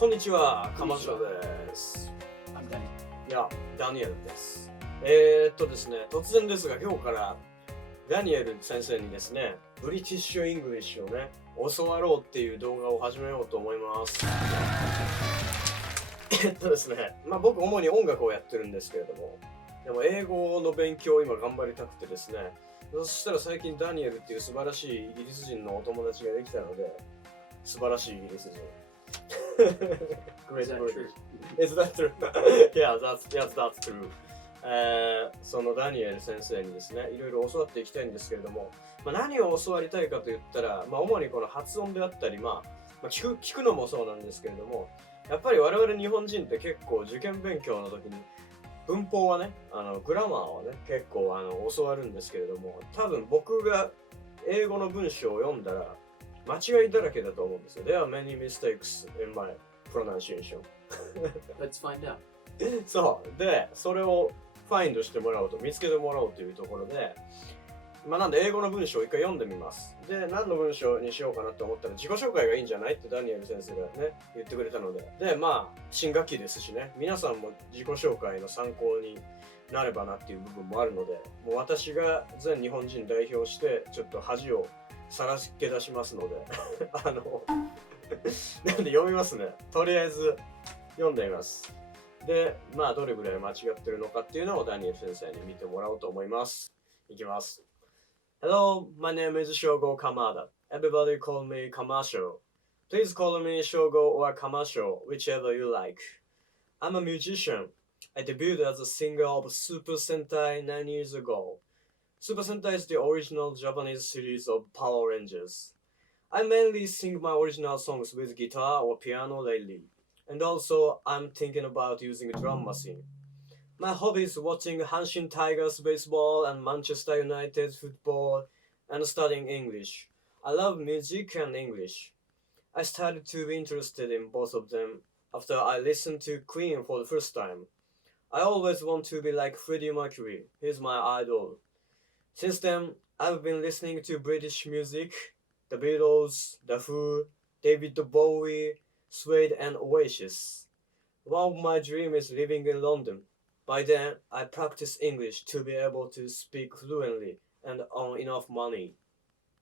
こんにちは、KamaShowです。I'm Danny. いや、ダニエルです。ですね、突然ですが今日からダニエル先生にですね、ブリティッシュ・イングリッシュをね、教わろうっていう動画を始めようと思います。ですね、僕主に音楽をやってるんですけれども、でも英語の勉強を今頑張りたくてですね、そしたら最近ダニエルっていう素晴らしいイギリス人のお友達ができたので、素晴らしいイギリス人。Is that true? Is that true? Yeah, that's true. そのダニエル先生にですね、いろいろ教わっていきたいんですけれども、何を教わりたいかと言ったら、主にこの発音であったり、聞くのもそうなんですけれども、やっぱり我々日本人って結構受験勉強の時に文法はね、グラマーはね、結構教わるんですけれども、多分僕が英語の文章を読んだら間違いだらけだと思うんですよ。There are many mistakes in my pronunciation. Let's find out. そうで、それをファインドしてもらおうと、見つけてもらおうというところで、なんで英語の文章を一回読んでみます。で、何の文章にしようかなと思ったら自己紹介がいいんじゃないってダニエル先生がね、言ってくれたので。で、新学期ですしね、皆さんも自己紹介の参考になればなっていう部分もあるので、もう私が全日本人代表してちょっと恥をさらけ出しますのでなんで読みますね。とりあえず読んでみます。で、どれぐらい間違ってるのかっていうのをダニエル先生に見てもらおうと思います。いきます。Hello, my name is Shogo Kamada. Everybody call me KamaShow. Please call me Shogo or KamaShow, whichever you like. I'm a musician. I debuted as a singer of Super Sentai 9 years ago. Super Sentai is the original Japanese series of Power Rangers. I mainly sing my original songs with guitar or piano lately, and also I'm thinking about using a drum machine. My hobby is watching Hanshin Tigers baseball and Manchester United football and studying English. I love music and English. I started to be interested in both of them after I listened to Queen for the first time. I always want to be like Freddie Mercury. He's my idol. Since then, I've been listening to British music, the Beatles, The Who, David Bowie, Suede and Oasis. One of my dreams is living in London. By then, I practice English to be able to speak fluently and earn enough money.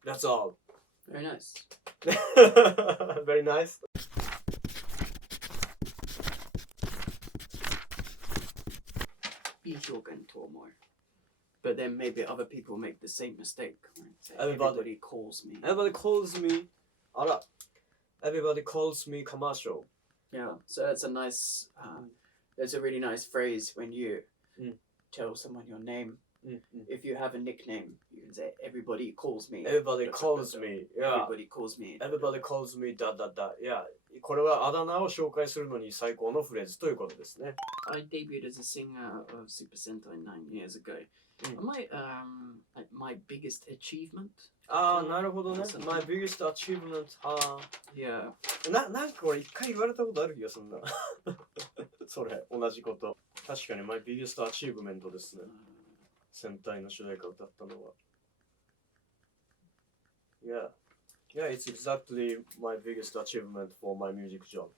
That's all. Very nice. Very nice. Be shogun more. But then maybe other people make the same mistake. Right? So Everybody calls me. Everybody calls me. Everybody calls me KamaShow. Yeah, so that's a nice. That's a really nice phrase when you tell someone your name. If you have a nickname, you can say everybody calls me. Everybody calls me. Yeah. Everybody calls me. Everybody calls me. いや、これはあだ名を紹介するのに最高のフレーズということですね。I debuted as a singer of Super Sentai 9 years ago. My biggest achievement. なるほどね。My biggest achievement. Yeah. なんか俺一回言われたことある気がするな。それ、同じこと。確かに My biggest achievement ですね。戦隊の主題歌を歌ったのは。Yeah, it's exactly my biggest achievement for my music job.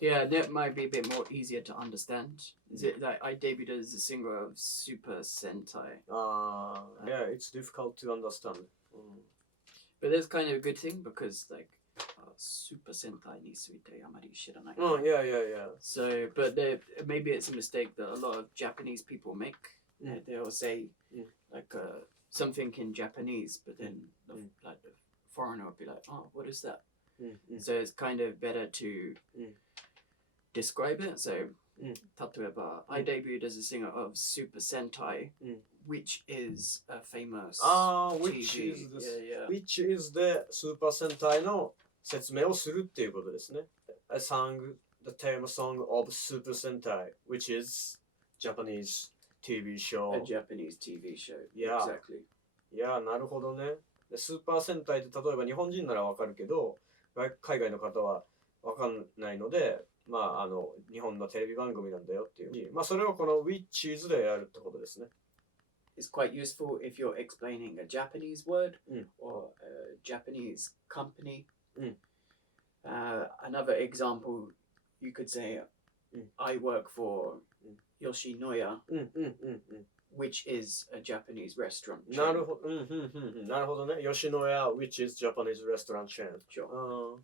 Yeah, that might be a bit more easier to understand. Is it that I debuted as a singer of Super Sentai? Yeah, it's difficult to understand. But that's kind of a good thing because Super Sentai ni suite amari shiranai. Yeah. So, but maybe it's a mistake that a lot of Japanese people make. They'll say something in Japanese, but then the foreigner will be like, "Oh, what is that?" So it's kind of better to describe it. So, 例えば, I debuted as a singer of Super Sentai, which is a famous which TV. is which is the Super Sentai の説明をするっていうことですね。I sang the theme song of Super Sentai, which is Japanese TV show. A Japanese TV show. Yeah. Exactly. いや、なるほどね。スーパー戦隊って例えば日本人ならわかるけど、海外の方はわかんないので、日本のテレビ番組なんだよっていう。それをこの Which is でやるってことですね。It's quite useful if you're explaining a Japanese word or a Japanese company. Another example you could say, Mm. I work for Yoshinoya, うんうんうんうん。 which is a Japanese restaurant chain. なるほど。うんうんうんうん。なるほどね。吉野家 which is Japanese restaurant chain. Sure.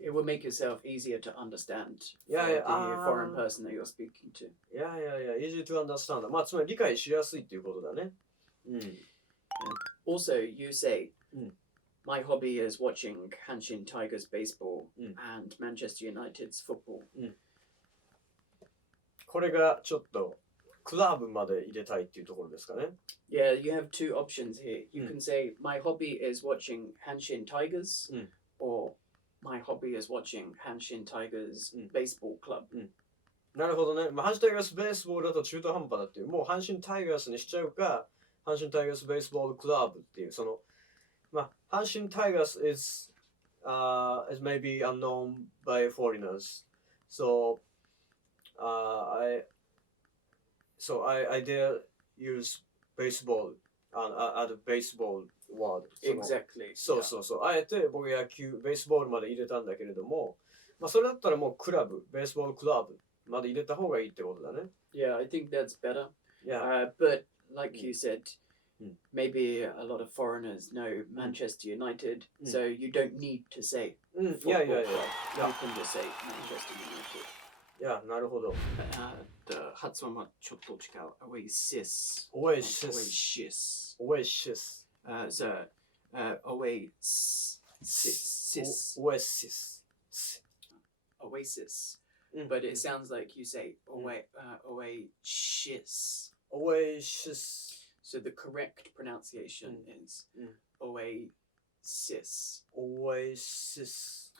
It will make yourself easier to understand Yeah, for yeah, the foreign person that you're speaking to. いやいやいや、easy to understand. まあ、つまり理解しやすいっていうことだね。うん。Also, you say, Mm. my hobby is watching Hanshin Tigers baseball Mm. and Manchester United's football. これがちょっとクラブまで入れたいっていうところですかね。Yeah, you have two options here. You Mm. can say, my hobby is watching Hanshin Tigers, Mm. or my hobby is watching Hanshin Tigers Mm. baseball club. なるほどね。まあ、阪神タイガースベースボールだと中途半端だっていう、もう阪神タイガースにしちゃうか、阪神タイガースベースボールクラブっていう、その、まあ、阪神タイガース is maybe unknown by foreigners. So, I dare use baseball at a baseball word. Exactly. そうそうそう。あえて僕野球、ベースボールまで入れたんだけれども、まあそれだったらもうクラブ、ベースボールクラブまで入れた方がいいってことだね。Yeah, I think that's better. Yeah. But like you said, Mm. maybe a lot of foreigners know Manchester United, Mm. so you don't need to say うん、い football. やいやいや。 You can just say Manchester United. いや、なるほど。発音はちょっと違う。Oasis. Oasis. Oasis. Oasis. So, Oasis. Oasis. Oasis. うん But it sounds like you say Oasis. Oasis. So the correct pronunciation is Oasis. Oasis.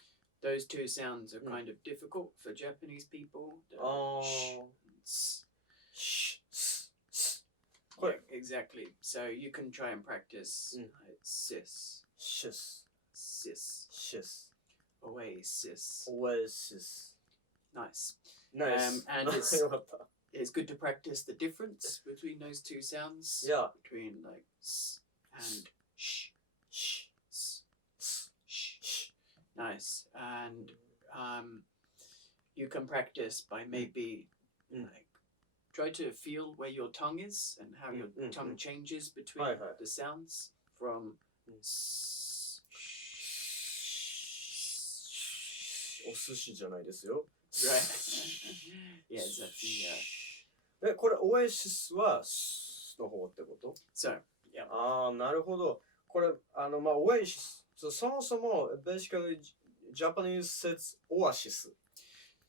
Those two sounds are kind of difficult for Japanese people. The sh and s. Yeah, exactly. So you can try and practice sis. Shis. Sis. Shis. Oasis. Oasis. Nice. Nice. And よかった。 it's good to practice the difference between those two sounds. Yeah. Between like s and sh. Sh. S. S. Sh. Nice. And you can practice by maybe like try to feel where your tongue is and how your tongue changes between the sounds from s. お寿司じゃないですよ。Right. Yeah, exactly. Yeah. これ、オエシスはの方ってこと So, yeah. ああ、なるほど。これ、まあ、オエシス。そもそも、basically, Japanese says オアシス。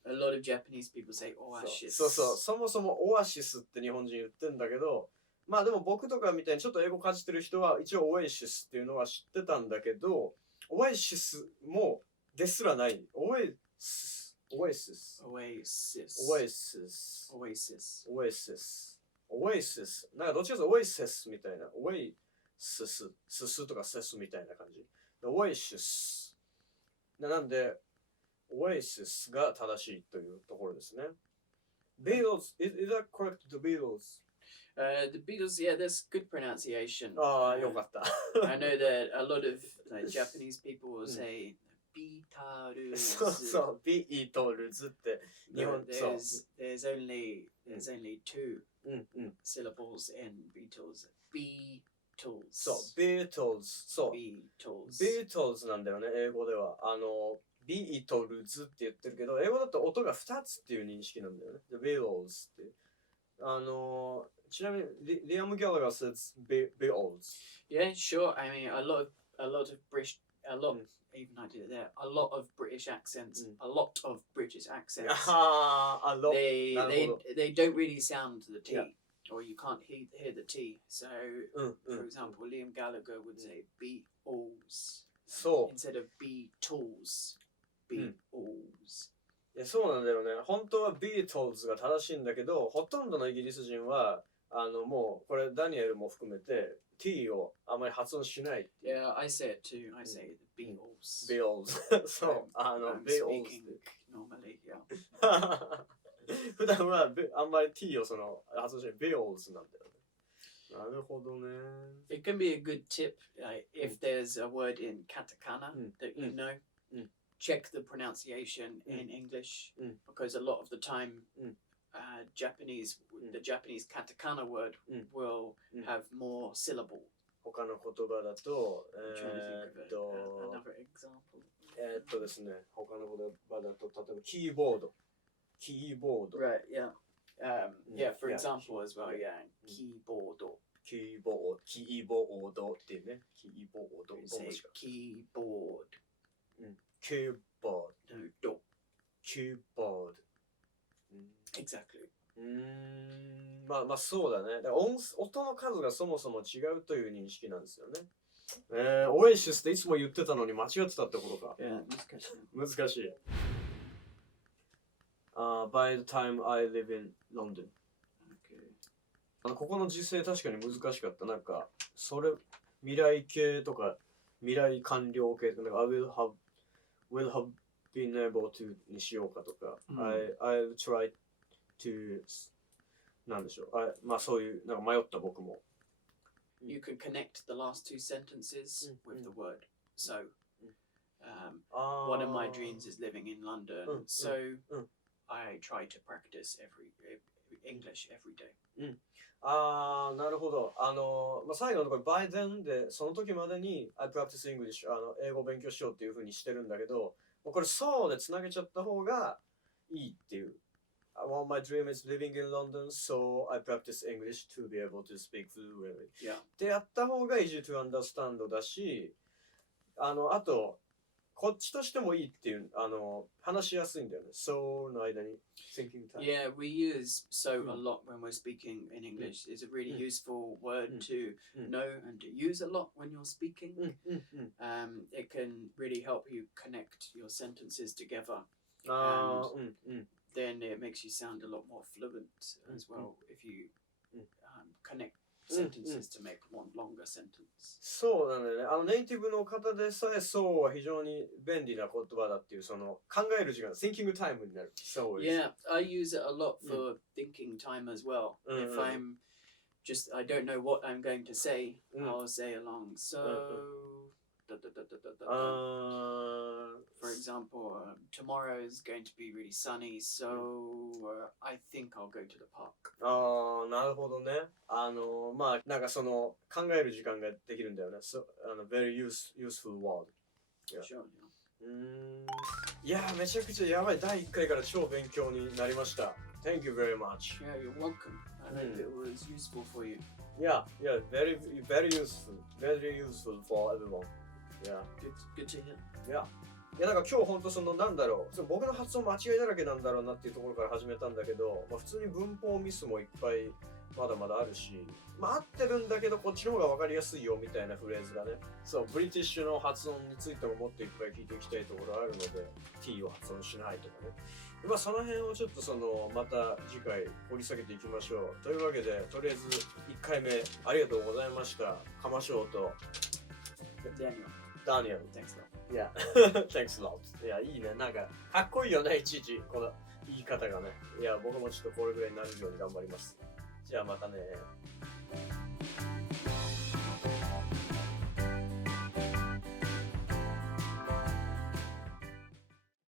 A lot of Japanese people say oasis. そうそう。そもそもオアシスって日本人言ってんだけど、まあでも僕とかみたいにちょっと英語かじってる人は一応オエシスっていうのは知ってたんだけど、オエシスもですらない。オエシス。Oasis. Oasis. Oasis. Oasis. Oasis. Oasis. なんかどっちかというと Oasis みたいな。Oasis。すすとかセスみたいな感じ。Oasis。なんで、Oasis が正しいというところですね。Beatles. Is that correct? The Beatles. The Beatles, yeah, that's good pronunciation. ああ、よかった。I know that a lot of Japanese people will say Beatles. そうそう、ビートルズって日本そう。There's only two うんうん。 syllables in Beatles. Beatles. そう、Beatles。そう。Beatles. Beatles なんだよね、英語では。ビートルズって言ってるけど、英語だと音が2つっていう認識なんだよね。The Beatles って。ちなみに、リアム・ギャラガー says Beatles. Yeah, sure. I mean, a lot of British, even I did it there. A lot of British accents. A lot of British accents. A lot. They don't really sound the T, Yeah. or you can't hear the T. So, for example, Liam Gallagher would say Beatles そう。 instead of Beatles. Beatles. いやそうなんだよね。本当は Beatles が正しいんだけど、ほとんどのイギリス人は、もう、これダニエルも含めて、T をあまり発音しないっていう。Yeah, I say it too. I say the Beatles. Beatles そう、I'm Beatles speaking normally, yeah. 普段はあんまり T を発音しない Beatles なんだよね。なるほどね。It can be a good tip if there's a word in katakana that you know. check the pronunciation in English because a lot of the time Japanese, the Japanese katakana word will have more syllable. 他の言葉だと、I'm trying to think of another example. ですね、他の言葉だと、例えばキーボード。Right, yeah. Yeah, for Yeah. example as well, yeah. Keyboard. キーボードっていうね。キーボード。 Say keyboard. キーボー No, ド。 do. キーボード。Exactly. まあそうだね。だから音の数がそもそも違うという認識なんですよね。オエシスっていつも言ってたのに間違ってたってことか。Yeah,難しい。By the time I live in London. okay. ここの時制確かに難しかった。なんか、未来形とか、未来完了形とか、I will have been able to にしようかとか、I'll try to なんでしょう。まあそういう、なんか迷った僕も。You can connect the last two sentences with the word. So, one of my dreams is living in London. So, I try to practice English every day. なるほど。まあ、最後のところ、by then で、その時までに I practice English、英語を勉強しようっていうふうにしてるんだけど、もうこれ、そうでつなげちゃった方がいいっていう。Well, my dream is living in London, so I practice English to be able to speak fluently. Yeah. でやった方が easy to understand だし、あと、こっちとしてもいいっていう、話しやすいんだよね。So の間に thinking time. Yeah, we use so a lot when we're speaking in English. It's a really useful word to know and to use a lot when you're speaking. It can really help you connect your sentences together. Then it makes you sound a lot more fluent as well if you connect sentences to make one longer sentence. そうなんだよね。ネイティブの方でさえそうは非常に便利な言葉だっていう、その考える時間、thinking time になる。So yeah, I use it a lot for thinking time as well. If I'm I don't know what I'm going to say, I'll say along. So, for example, tomorrow is going to be really sunny, so I think I'll go to the park. なるほどね。まあ、なんかその考える時間ができるんだよね。very useful word. Yeah. Sure, yeah. いやー、めちゃくちゃやばい。第1回から超勉強になりました。Thank you very much. Yeah, you're welcome. I hope it was useful for you. Yeah, very useful. Very useful for everyone. Yeah. Good to hear. Yeah. いやなんか今日本当なんだろう、僕の発音間違いだらけなんだろうなっていうところから始めたんだけど、まあ、普通に文法ミスもいっぱいまだまだあるし、まあ合ってるんだけどこっちの方が分かりやすいよみたいなフレーズがね、そう、ブリティッシュの発音についてももっといっぱい聞いていきたいところあるので、T を発音しないとかね。まあその辺をちょっとまた次回掘り下げていきましょう。というわけで、とりあえず1回目ありがとうございました。KamaShowとDaniel. Thanks a lot. Yeah. Thanks a lot. いや、いいね。なんか、かっこいいよね、いちいち。この言い方がね。いや、僕もちょっとこれぐらいになるように頑張ります。じゃあまたね。